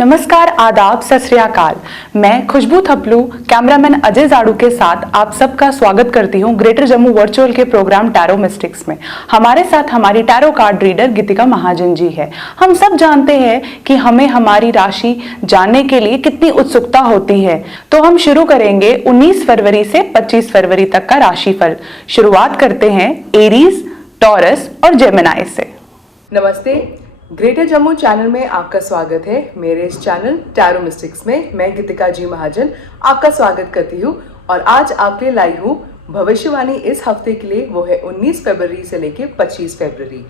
नमस्कार, आदाब, सत श्री अकाल। मैं खुशबू थपलू कैमरामैन अजय जाड़ू के साथ आप सबका स्वागत करती हूं ग्रेटर जम्मू वर्चुअल के प्रोग्राम टैरो मिस्टिक्स में। हमारे साथ हमारी टैरो कार्ड रीडर गीतिका महाजन जी है। हम सब जानते हैं कि हमें हमारी राशि जानने के लिए कितनी उत्सुकता होती है, तो हम शुरू करेंगे 19 फरवरी से 25 फरवरी तक का राशिफल। शुरुआत करते हैं एरीज, टॉरस और जेमिनी से। नमस्ते, ग्रेटर जम्मू चैनल में आपका स्वागत है। मेरे इस चैनल टैरो मिस्टिक्स में मैं गीतिका जी महाजन आपका स्वागत करती हूँ और आज आपके लिए लाई हूँ भविष्यवाणी इस हफ्ते के लिए। वो है 19 फरवरी से लेके 25 फरवरी।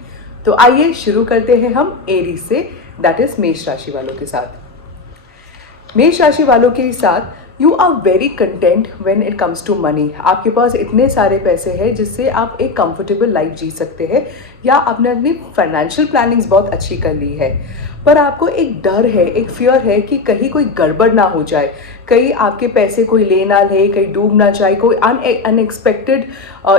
तो आइए शुरू करते हैं हम एरीज से, दैट इज मेष राशि वालों के साथ। मेष राशि वालों के साथ you are very content when it comes to money. आपके पास इतने सारे पैसे हैं जिससे आप एक कंफर्टेबल लाइफ जी सकते हैं, या आपने अपनी फाइनेंशियल प्लानिंग्स बहुत अच्छी कर ली है। पर आपको एक डर है, एक फियर है कि कहीं कोई गड़बड़ ना हो जाए, कहीं आपके पैसे कोई ले ना ले, कहीं डूब ना जाए, कोई अनएक्सपेक्टेड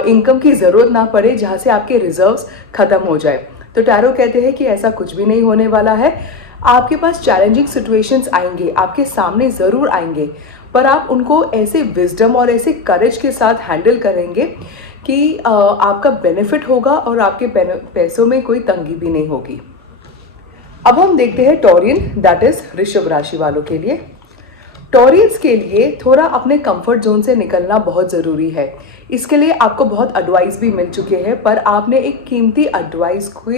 इनकम की ज़रूरत ना पड़े जहाँ से आपके रिजर्व्स ख़त्म हो जाए। तो टैरो कहते हैं कि ऐसा कुछ भी नहीं होने वाला है। आपके पास चैलेंजिंग सिचुएशंस आएंगे, आपके सामने ज़रूर आएंगे, पर आप उनको ऐसे विजडम और ऐसे करेज के साथ हैंडल करेंगे कि आपका बेनिफिट होगा और आपके पैसों में कोई तंगी भी नहीं होगी। अब हम देखते हैं टॉरियन, दैट इज वृषभ राशि वालों के लिए। टॉरियंस के लिए थोड़ा अपने कंफर्ट जोन से निकलना बहुत ज़रूरी है। इसके लिए आपको बहुत एडवाइस भी मिल चुके हैं, पर आपने एक कीमती एडवाइस को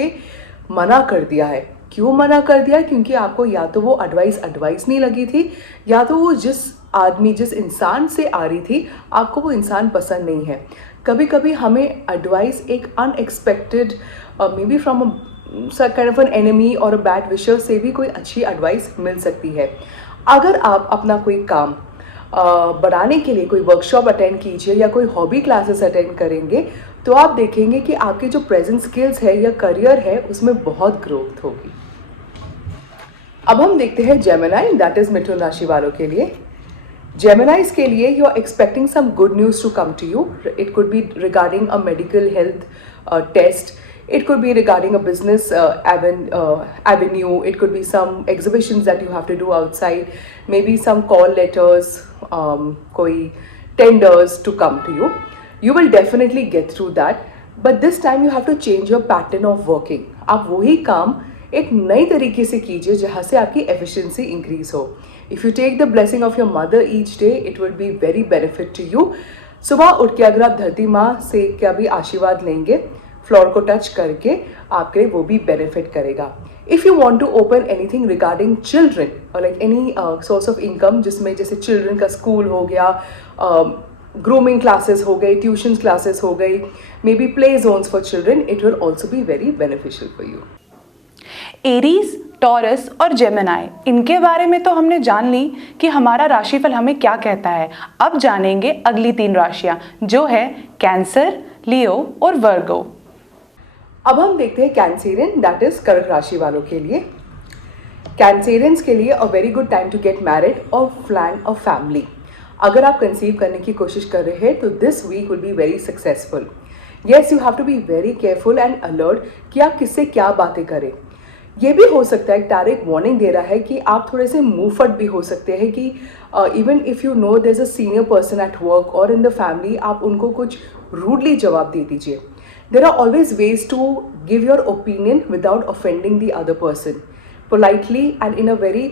मना कर दिया है। क्यों मना कर दिया? क्योंकि आपको या तो वो एडवाइस नहीं लगी थी, या तो वो जिस इंसान से आ रही थी आपको वो इंसान पसंद नहीं है। कभी कभी हमें एडवाइस एक unexpected may be from kind of an enemy और अ बैड विशर से भी कोई अच्छी एडवाइस मिल सकती है। अगर आप अपना कोई काम बढ़ाने के लिए कोई वर्कशॉप अटेंड कीजिए या कोई हॉबी क्लासेस अटेंड करेंगे, तो आप देखेंगे कि आपके जो प्रेजेंट स्किल्स है या करियर है उसमें बहुत ग्रोथ होगी। अब हम देखते हैं जेमिनी, दैट इज मिथुन राशि वालों के लिए। Geminis के लिए you are expecting some good news to come to you. It could be regarding a medical health test. It could be regarding a business avenue. It could be some exhibitions that you have to do outside. Maybe some call letters, koi tenders to come to you. You will definitely get through that. But this time you have to change your pattern of working. आप वही काम एक नई तरीके से कीजिए जहाँ से आपकी एफिशिएंसी इंक्रीज हो। If you take the blessing of your mother each day, it will be very benefit to you. सुबह उठ के अगर आप धरती माँ से क्या भी आशीर्वाद लेंगे, फ्लोर को टच करके, आपके वो भी बेनिफिट करेगा। If you want to open anything regarding children or like any source of income, जिसमें जैसे चिल्ड्रन का स्कूल हो गया, ग्रूमिंग क्लासेस हो गई, ट्यूशन क्लासेस हो गई, may be play Jones for children, it will also be very beneficial for you. Aries, taurus और जेमिनी, इनके बारे में तो हमने जान ली कि हमारा राशिफल हमें क्या कहता है। अब जानेंगे अगली 3 राशियां, जो है कैंसर, लियो और वर्गो। अब हम देखते हैं कैंसेरियन, दैट इज कर्क राशि वालों के लिए। कैंसेरियंस के लिए a very good time to get married और प्लान अ फैमिली। अगर आप कंसीव करने की कोशिश कर रहे हैं तो this week will be very successful. Yes, you have to be very careful and alert कि आप किससे क्या बातें करें। ये भी हो सकता है, टैरो एक वार्निंग दे रहा है कि आप थोड़े से मुंहफट भी हो सकते हैं कि even if you know there is a senior person at work और इन द फैमिली, आप उनको कुछ रूडली जवाब दे दीजिए। There are always ways to give your opinion without offending the other person, politely and in a very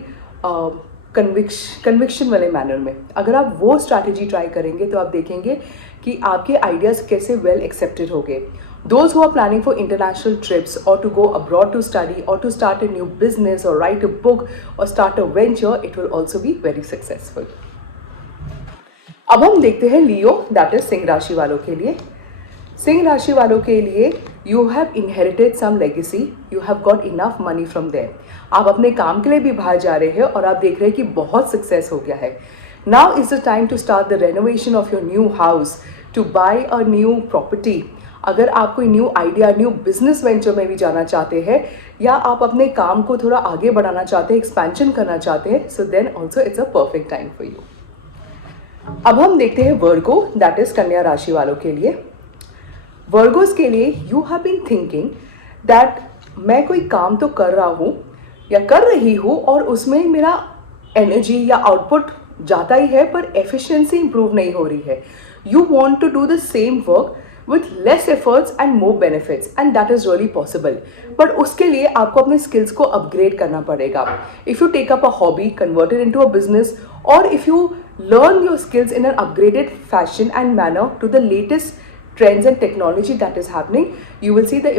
conviction वाले manner में। अगर आप वो स्ट्रैटेजी ट्राई करेंगे तो आप देखेंगे कि आपके आइडियाज़ कैसे वेल एक्सेप्टेड होंगे। Those who are planning for international trips or to go abroad to study or to start a new business or write a book or start a venture, it will also be very successful. अब हम देखते हैं लियो, that is Singh राशि वालों के लिए। सिंह राशि वालों के लिए you have inherited some legacy, you have got enough money from there. आप अपने काम के लिए भी बाहर जा रहे हैं और आप देख रहे हैं कि बहुत सक्सेस हो गया है। Now is the time to start the renovation of your new house, to buy a new property. अगर आप कोई new idea, new business venture में भी जाना चाहते हैं, या आप अपने काम को थोड़ा आगे बढ़ाना चाहते हैं, एक्सपेंशन करना चाहते हैं, so then also it's a perfect time for you. अब हम देखते हैं वर्गो, दैट इज कन्या राशि वालों के लिए। वर्गोस के लिए you have been thinking that मैं कोई काम तो कर रहा हूँ, या कर रही हूँ और उसमें मेरा एनर्जी या आउटपुट जाता ही है पर एफिशिएंसी इंप्रूव नहीं हो रही है. You want to do the same work with less efforts and more benefits, and that is really possible. But उसके लिए आपको अपने skills को upgrade करना पड़ेगा. If you take up a hobby, convert it into a business, or if you learn your skills in an upgraded fashion and manner to the latest trends and technology that is happening, you will see the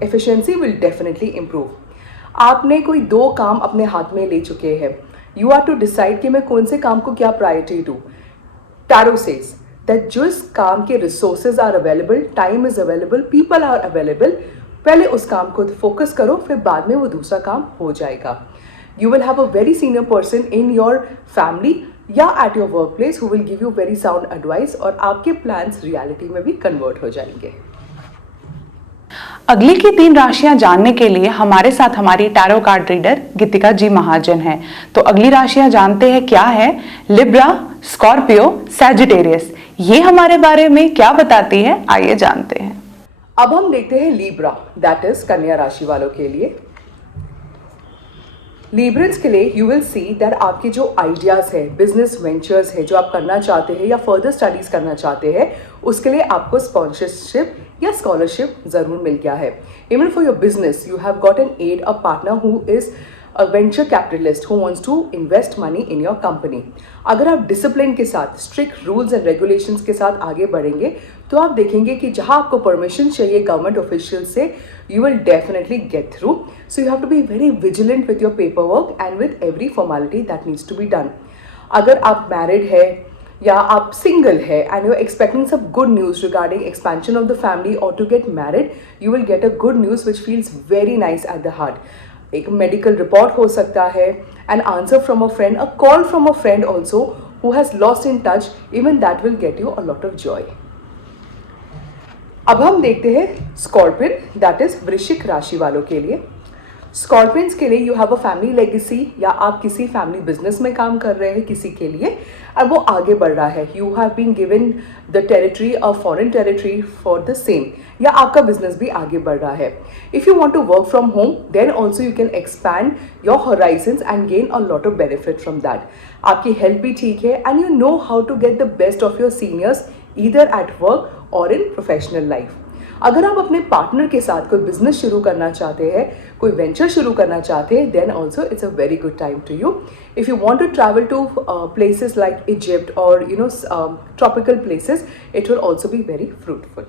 efficiency will definitely improve. आपने कोई 2 काम अपने हाथ में ले चुके हैं. You are to decide कि मैं कौन से काम को क्या priority दूँ. Tarot says that जिस काम के resources are available, time is available, people are available, पहले उस काम को फोकस करो, फिर बाद में वो दूसरा काम हो जाएगा. You will have a very senior person in your family या at your workplace who will give you very sound advice और आपके plans reality में भी convert हो जाएंगे. अगली की 3 राशियां जानने के लिए हमारे साथ हमारी टैरो कार्ड रीडर गीतिका जी महाजन हैं. तो अगली राशियां जानते हैं क्या है. Libra, Scorpio, Sagittarius. ये हमारे बारे में क्या बताती है, आइए जानते हैं. अब हम देखते हैं लिब्रा, दैट इज कन्या राशि वालों के लिए. लिब्रंस के लिए यू विल सी दैट आपके जो आइडियाज है, बिजनेस वेंचर्स है जो आप करना चाहते हैं या फर्दर स्टडीज करना चाहते हैं, उसके लिए आपको स्पॉन्सरशिप या स्कॉलरशिप जरूर मिल गया है. Even for your business you have got an aid a partner who is a venture capitalist who wants to invest money in your company. अगर आप डिसिप्लिन के साथ, स्ट्रिक्ट रूल्स एंड रेगुलेशंस के साथ आगे बढ़ेंगे तो आप देखेंगे कि जहां आपको परमिशन चाहिए गवर्नमेंट ऑफिशियल से, you will definitely get through. So you have to be very vigilant with your paper work and with every formality that needs to be done. अगर आप मैरिड है या आप सिंगल है and you are expecting some good news regarding expansion of the family और to get married, you will get a good news which feels very nice at the heart. एक medical report हो सकता है, an answer from a friend, a call from a friend also who has lost in touch, even that will get you a lot of Joy. अब हम देखते हैं scorpion, that is वृश्चिक राशि वालों के लिए. स्कॉर्पियंस के लिए you have a family legacy या आप किसी फैमिली बिजनेस में काम कर रहे हैं किसी के लिए और वो आगे बढ़ रहा है. You have been given the territory a foreign territory for the same, या आपका बिजनेस भी आगे बढ़ रहा है. If you want to work from home then also you can expand your horizons and gain a lot of benefit from that. आपकी health भी ठीक है and you know how to get the best of your seniors either at work और in professional life. अगर आप अपने partner के साथ कोई बिजनेस शुरू करना चाहते हैं, कोई वेंचर शुरू करना चाहते हैं, then also it's a very good time to you. If you want to travel to places like Egypt और you know tropical places, it will also be very fruitful.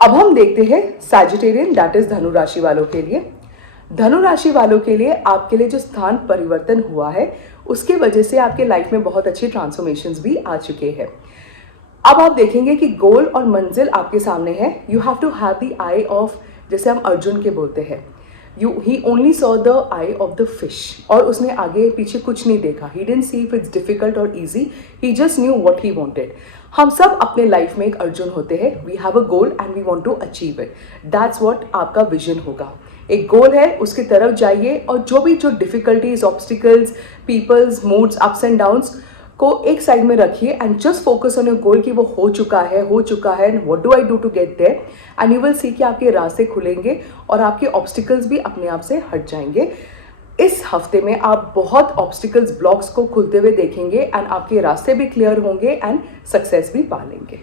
अब हम देखते हैं सैजिटेरियन, दैट इज धनु राशि वालों के लिए. धनु राशि वालों के लिए आपके लिए जो स्थान परिवर्तन हुआ है उसके वजह से आपके लाइफ में बहुत अच्छे ट्रांसफॉर्मेशंस भी आ चुके हैं. अब आप देखेंगे कि गोल और मंजिल आपके सामने है. You have to have the eye of, जैसे हम अर्जुन के बोलते हैं, he only saw the eye of the fish, और उसने आगे पीछे कुछ नहीं देखा. He didn't see if it's difficult और easy, he just knew what he wanted. हम सब अपने लाइफ में एक अर्जुन होते हैं. We have a goal and we want to achieve it. That's what आपका विजन होगा. एक गोल है, उसकी तरफ जाइए और जो difficulties, obstacles, peoples, moods, ups and downs को एक साइड में रखिए and just focus on your goal कि वो हो चुका है and what do I do to get there, and you will see कि आपके रास्ते खुलेंगे और आपके ऑब्स्टिकल्स भी अपने आप से हट जाएंगे. इस हफ्ते में आप बहुत ऑब्स्टिकल्स, ब्लॉक्स को खुलते हुए देखेंगे एंड आपके रास्ते भी क्लियर होंगे एंड सक्सेस भी पा लेंगे.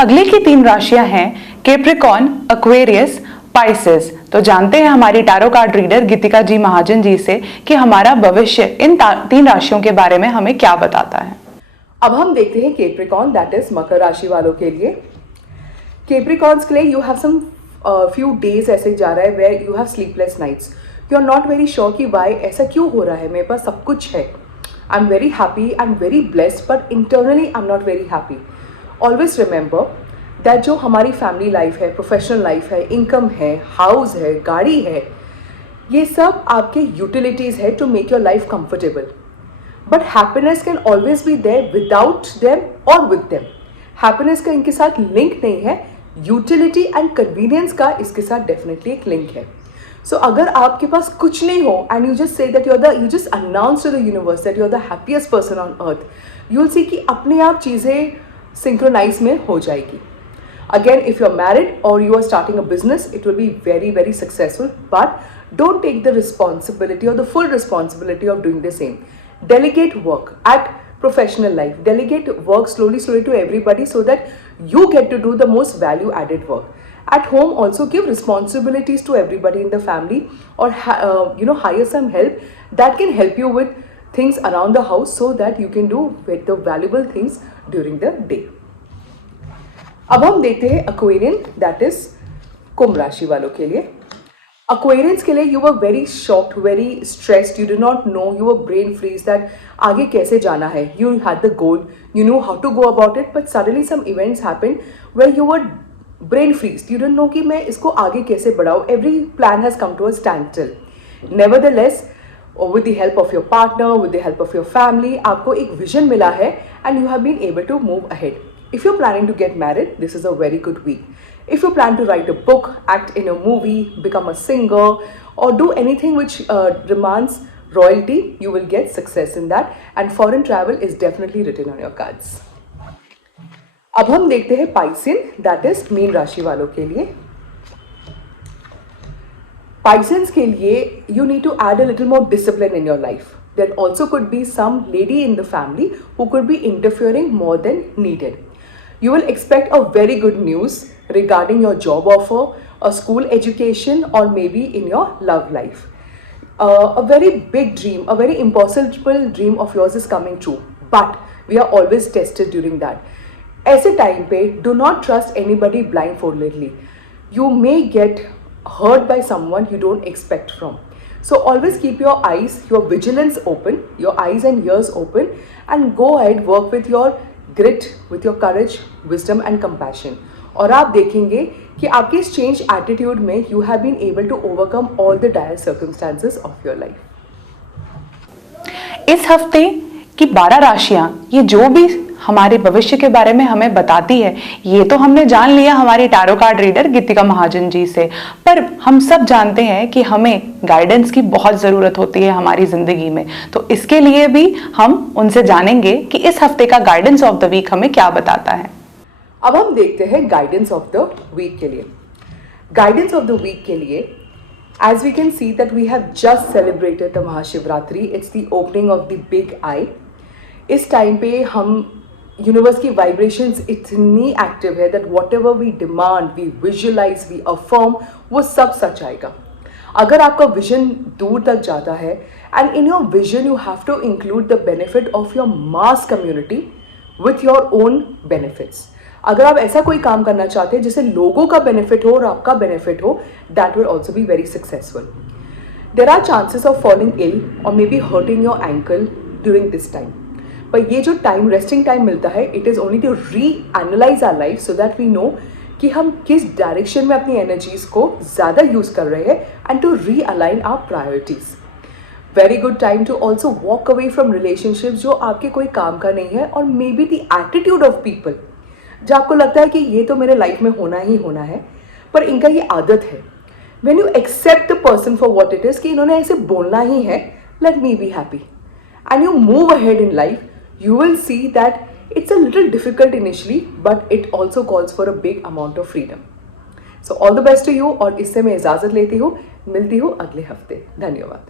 अगली की 3 राशियां हैं कैप्रिकॉर्न, एक्वेरियस, पाइसेस. तो जानते हैं हमारी टैरो कार्ड रीडर गीतिका जी महाजन जी से कि हमारा भविष्य इन 3 राशियों के बारे में हमें क्या बताता है. अब हम देखते हैं कैप्रिकॉर्न, दैट इज मकर राशि वालों के लिए. कैप्रिकॉर्न्स के लिए you have some few days ऐसे जा रहा है where you have sleepless nights. You are not very sure कि वाई ऐसा क्यों हो रहा है. मेरे पास सब कुछ है, I am very happy, I am very blessed, but internally I am not very happy. Always remember that जो हमारी फैमिली लाइफ है, प्रोफेशनल लाइफ है, इनकम है, हाउस है, गाड़ी है, ये सब आपके यूटिलिटीज है to make your life comfortable. But happiness can always be there without them और विद देम. हैप्पीनेस का इनके साथ लिंक नहीं है, यूटिलिटी एंड कन्वीनियंस का इसके साथ डेफिनेटली एक लिंक है. सो अगर आपके पास कुछ नहीं हो and you just say that you just announce to the universe that you are the happiest person on earth, you will see कि अपने आप चीज़ें सिंक्रोनाइज में हो जाएगी. Again, if you're married or you are starting a business, it will be very, very successful, but don't take the responsibility or the full responsibility of doing the same. Delegate work at professional life. Delegate work slowly to everybody so that you get to do the most value added work. At home, also give responsibilities to everybody in the family, or hire some help that can help you with things around the house so that you can do the valuable things during the day. अब हम देखते हैं Aquarian, that is कुंभ राशि वालों के लिए. Aquarians के लिए you were very shocked, very stressed, you did not know, you were brain freeze that आगे कैसे जाना है. You had the goal, you knew how to go about it, but suddenly some events happened where you were brain freeze. You didn't know कि मैं इसको आगे कैसे बढ़ाऊँ. Every plan has come to a standstill. Nevertheless, with the help of your partner, with the help of your family, आपको एक vision मिला है and you have been able to move ahead. If you're planning to get married, this is a very good week. If you plan to write a book, act in a movie, become a singer, or do anything which demands royalty, you will get success in that, and foreign travel is definitely written on your cards. अब हम देखते हैं Piscean, that is mean राशि वालों के लिए. Pisceans के लिए you need to add a little more discipline in your life. There also could be some lady in the family who could be interfering more than needed. You will expect a very good news regarding your job offer, a school education, or maybe in your love life. A very big dream, a very impossible dream of yours is coming true, but we are always tested during that. ऐसे time पे do not trust anybody blindfoldedly. You may get hurt by someone you don't expect from. So always keep your eyes, your vigilance open, your eyes and ears open, and go ahead, work with your grit, with your courage, wisdom and compassion. और आप देखेंगे कि आपके इस change attitude में you have been able to overcome all the dire circumstances of your life. इस हफ्ते की 12 राशियां, ये जो भी हमारे भविष्य के बारे में हमें बताती है, ये तो हमने जान लिया हमारी टैरो कार्ड रीडर गीतिका महाजन जी से, पर हम सब जानते हैं कि हमें गाइडेंस की बहुत ज़रूरत होती है हमारी ज़िंदगी में. तो इसके लिए भी हम उनसे जानेंगे कि इस हफ्ते का गाइडेंस ऑफ द वीक हमें क्या बताता है. अब हम देखते हैं गाइडेंस ऑफ द वीक के लिए. गाइडेंस ऑफ द वीक के लिए, as we can see that we have just celebrated the Mahashivratri. It's the opening of the big eye. इस टाइम पे हम यूनिवर्स की वाइब्रेशंस इतनी एक्टिव है that whatever we demand, we visualise, we affirm, वो सब सच आएगा. अगर आपका विजन दूर तक जाता है, and in your vision you have to include the benefit of your mass community with your own benefits. अगर आप ऐसा कोई काम करना चाहते हैं जिससे लोगों का बेनिफिट हो और आपका बेनिफिट हो, that will also be very successful. There are chances of falling ill और मे be hurting your ankle during this time. पर ये जो टाइम, रेस्टिंग टाइम मिलता है, it is only to reanalyse our life so that we know कि हम किस direction में अपनी एनर्जीज को ज़्यादा यूज़ कर रहे हैं, and to realign our priorities. Very good time to also walk away from relationship जो आपके कोई काम का नहीं है, और may be the attitude of people जो आपको लगता है कि ये तो मेरे लाइफ में होना ही होना है, पर इनका ये आदत है. When you accept the person for what it is कि इन्होंने ऐसे बोलना ही है, let me be happy, and you move ahead in life, you will see that it's a little difficult initially, but it also calls for a big amount of freedom. So all the best to you, और इससे मैं इजाज़त लेती हूँ. मिलती हूँ अगले हफ्ते. धन्यवाद.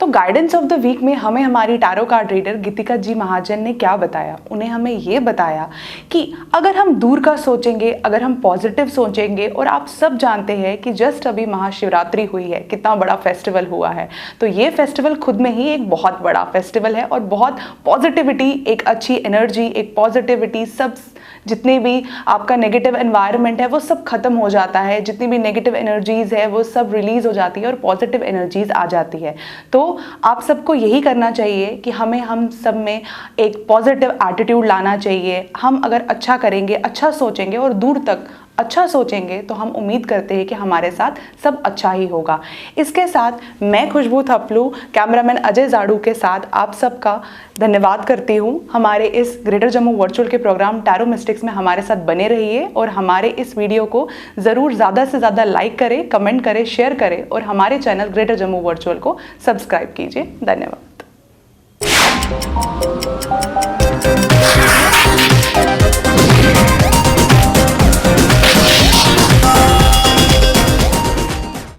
तो गाइडेंस ऑफ द वीक में हमें हमारी टैरो कार्ड रीडर गीतिका जी महाजन ने क्या बताया. उन्हें हमें ये बताया कि अगर हम दूर का सोचेंगे, अगर हम पॉजिटिव सोचेंगे, और आप सब जानते हैं कि जस्ट अभी महाशिवरात्रि हुई है, कितना बड़ा फेस्टिवल हुआ है, तो ये फेस्टिवल खुद में ही एक बहुत बड़ा फेस्टिवल है, और बहुत पॉजिटिविटी, एक अच्छी एनर्जी, एक पॉजिटिविटी, सब जितने भी आपका नेगेटिव एनवायरनमेंट है वो सब खत्म हो जाता है, जितनी भी नेगेटिव एनर्जीज है वो सब रिलीज हो जाती है और पॉजिटिव एनर्जीज आ जाती है. तो आप सबको यही करना चाहिए कि हम सब में एक पॉजिटिव एटीट्यूड लाना चाहिए. हम अगर अच्छा करेंगे, अच्छा सोचेंगे और दूर तक अच्छा सोचेंगे, तो हम उम्मीद करते हैं कि हमारे साथ सब अच्छा ही होगा. इसके साथ मैं खुशबू थपलू, कैमरामैन अजय जाड़ू के साथ आप सबका धन्यवाद करती हूँ. हमारे इस ग्रेटर जम्मू वर्चुअल के प्रोग्राम टैरो मिस्टिक्स में हमारे साथ बने रहिए, और हमारे इस वीडियो को ज़रूर ज़्यादा से ज़्यादा लाइक करें, कमेंट करें, शेयर करें, और हमारे चैनल ग्रेटर जम्मू वर्चुअल को सब्सक्राइब कीजिए. धन्यवाद.